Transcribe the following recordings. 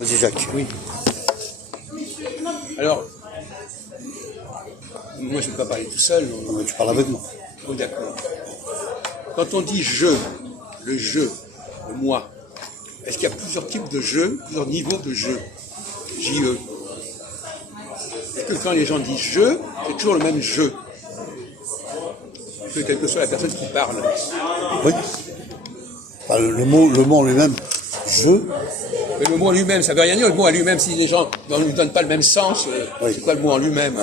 Vas-y Jacques. Oui. Alors, moi je ne peux pas parler tout seul. Non, mais tu parles avec moi. Oh, d'accord. Quand on dit je, le je, le moi, est-ce qu'il y a plusieurs types de jeu, plusieurs niveaux de jeu? J-E. Est-ce que quand les gens disent je, c'est toujours le même jeu? Que quelle que soit la personne qui parle. Oui. Enfin, le mot en lui-même, je. Mais le mot en lui-même, ça ne veut rien dire. Le mot en lui-même, si les gens ne lui donnent pas le même sens, Oui. c'est quoi le mot en lui-même?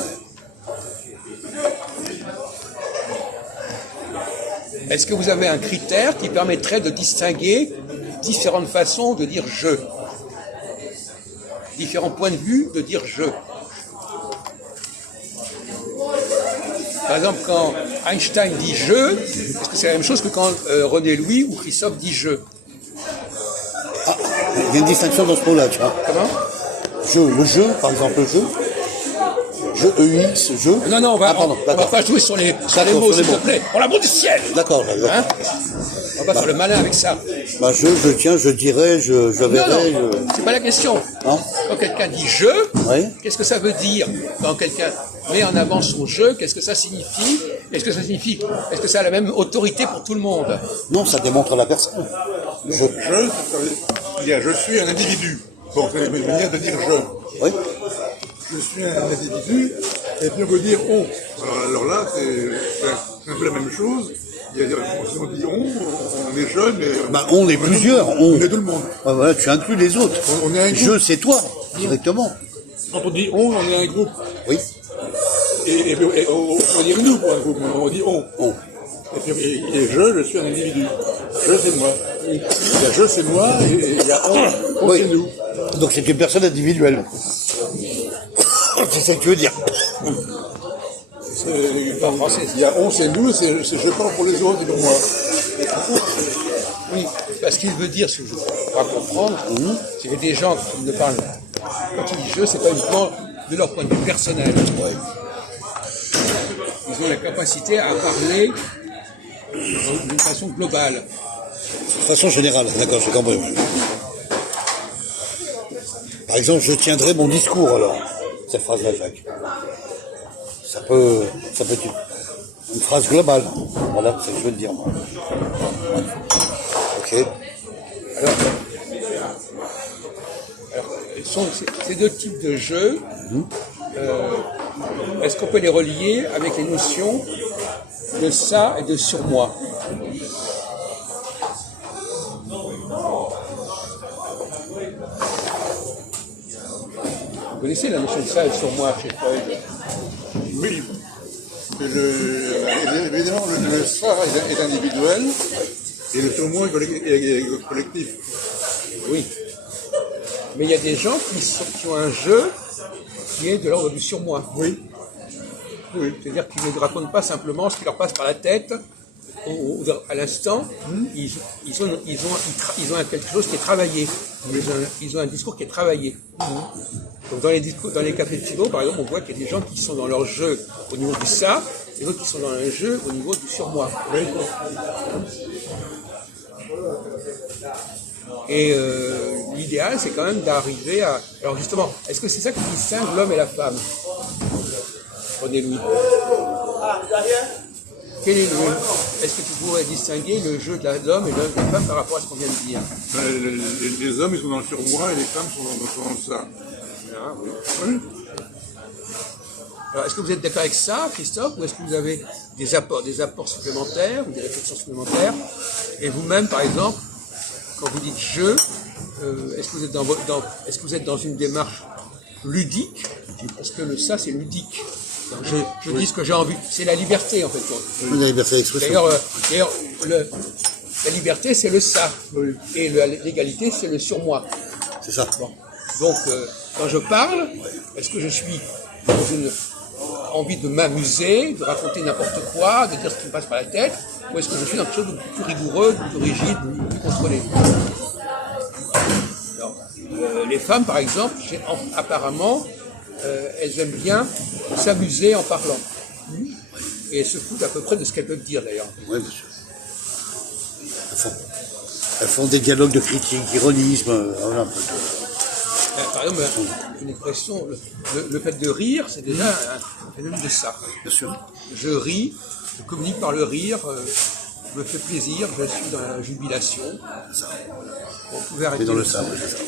Est-ce que vous avez un critère qui permettrait de distinguer différentes façons de dire je? Différents points de vue de dire je. Par exemple, quand Einstein dit je, est-ce que c'est la même chose que quand René Louis ou Christophe dit je? Ah, il y a une distinction dans ce mot-là, tu vois. Comment? Le jeu, par exemple, le jeu. Je, EX, je. Non, on va pas jouer sur les mots, s'il te plaît. Pour l'amour du ciel! D'accord, d'accord. Hein? On va pas faire le malin avec ça. Bah, je tiens, je dirais, je verrai. Non, c'est pas la question. Non. Quand quelqu'un dit je, Oui. qu'est-ce que ça veut dire? Quand quelqu'un met en avant son je, qu'est-ce que ça signifie? Est-ce que ça signifie? Est-ce que ça a la même autorité pour tout le monde? Non, ça démontre la personne. Je, ça veut dire je suis un individu. Donc c'est une manière de dire je. Oui. Je suis un individu, et puis on peut dire on. Alors là, c'est un peu la même chose. Si on dit on est jeune. Bah, on est plusieurs. On est tout le monde. Ah, voilà, tu inclus les autres. On est un groupe. Je, c'est toi, directement. Quand on dit on est un groupe. Oui. Et on peut dire nous pour un groupe, on dit on. Et puis je suis un individu. Je, c'est moi. Il y a je, c'est moi, et il y a on Oui. c'est nous. Donc c'est une personne individuelle. C'est ça que tu veux dire. En français, Il y a on, c'est nous, c'est je parle pour les autres et pour moi. oui, parce qu'il veut dire, ce que je crois comprendre, c'est que des gens qui ne parlent, quand ils disent je, c'est pas uniquement de leur point de vue personnel. Ils ont la capacité à parler d'une façon globale. De façon générale, d'accord, j'ai compris. Par exemple, je tiendrai mon discours alors. Cette phrase-là, Jacques. Ça peut être une phrase globale. Voilà, c'est ce que je veux te dire, moi. Ok. Alors, ces deux types de jeux, est-ce qu'on peut les relier avec les notions de ça et de surmoi? Vous connaissez la notion de ça et de surmoi chez Freud? Oui. Évidemment, le ça est individuel et le surmoi est collectif. Oui. Mais il y a des gens qui ont un jeu qui est de l'ordre du surmoi. Oui. Oui. C'est-à-dire qu'ils ne racontent pas simplement ce qui leur passe par la tête ou à l'instant. Ils ont quelque chose qui est travaillé. Ils ont un discours qui est travaillé. Donc dans les cafés de philo, par exemple, on voit qu'il y a des gens qui sont dans leur jeu au niveau du ça, et d'autres qui sont dans un jeu au niveau du surmoi. Oui. Et l'idéal, c'est quand même d'arriver à... Alors justement, est-ce que c'est ça qui distingue l'homme et la femme? René Louis. Quel est est-ce que tu pourrais distinguer le jeu de l'homme et le jeu de la femme par rapport à ce qu'on vient de dire? Les hommes, ils sont dans le surmoi et les femmes sont dans le ça. Ah, oui. Oui. Alors, est-ce que vous êtes d'accord avec ça, Christophe, ou est-ce que vous avez des apports supplémentaires ou des réflexions supplémentaires? Et vous-même, par exemple, quand vous dites je, est-ce que vous êtes dans une démarche ludique? Est-ce que le ça, c'est ludique? Donc, je dis ce que j'ai envie. C'est la liberté, en fait. La liberté d'expression. D'ailleurs, la liberté, c'est le ça. Oui. Et l'égalité, c'est le surmoi. C'est ça. Bon. Donc, quand je parle, est-ce que je suis dans une envie de m'amuser, de raconter n'importe quoi, de dire ce qui me passe par la tête, ou est-ce que je suis dans quelque chose de plus rigoureux, de plus rigide, de plus contrôlé? Alors, les femmes, par exemple, apparemment, elles aiment bien s'amuser en parlant. Et elles se foutent à peu près de ce qu'elles peuvent dire, d'ailleurs. Oui, bien sûr. Elles font des dialogues de critique, d'ironisme, voilà, un peu de... Par exemple, une expression, le fait de rire, c'est déjà un phénomène de ça. Bien sûr. Je ris, je communique par le rire, je me fais plaisir, je suis dans la jubilation. Ça. On pouvait arrêter Et dans le ici. sable, c'est ça.